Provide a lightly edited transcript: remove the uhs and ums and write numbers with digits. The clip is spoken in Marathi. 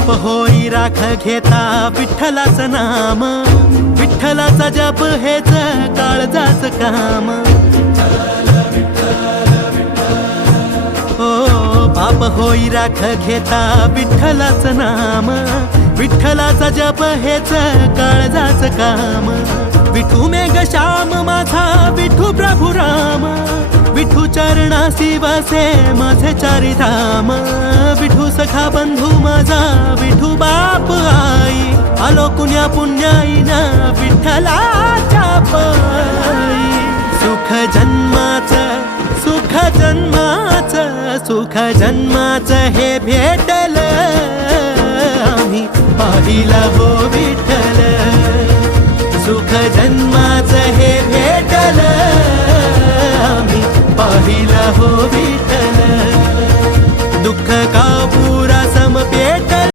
बाप होई राख घेता विठ्ठलाचं नाम, विठ्ठलाचा जप हेच काळजाच काम। हो बाप होई राख घेता विठ्ठलाचं नाम, विठ्ठलाचा जप हेच काळजाच काम। विठू मेघ श्याम माझा विठू प्रभु राम, विठू चरणासी वसे माझे चारी धाम। विठू सखा बंधू माझा विठू बाप आई, आलो कुण्या पुण्याईन विठ्ठलाच्या पायी। सुख जन्माचं सुख जन्माचं सुख जन्माचं हे भेटलं आम्ही पाहिलं हो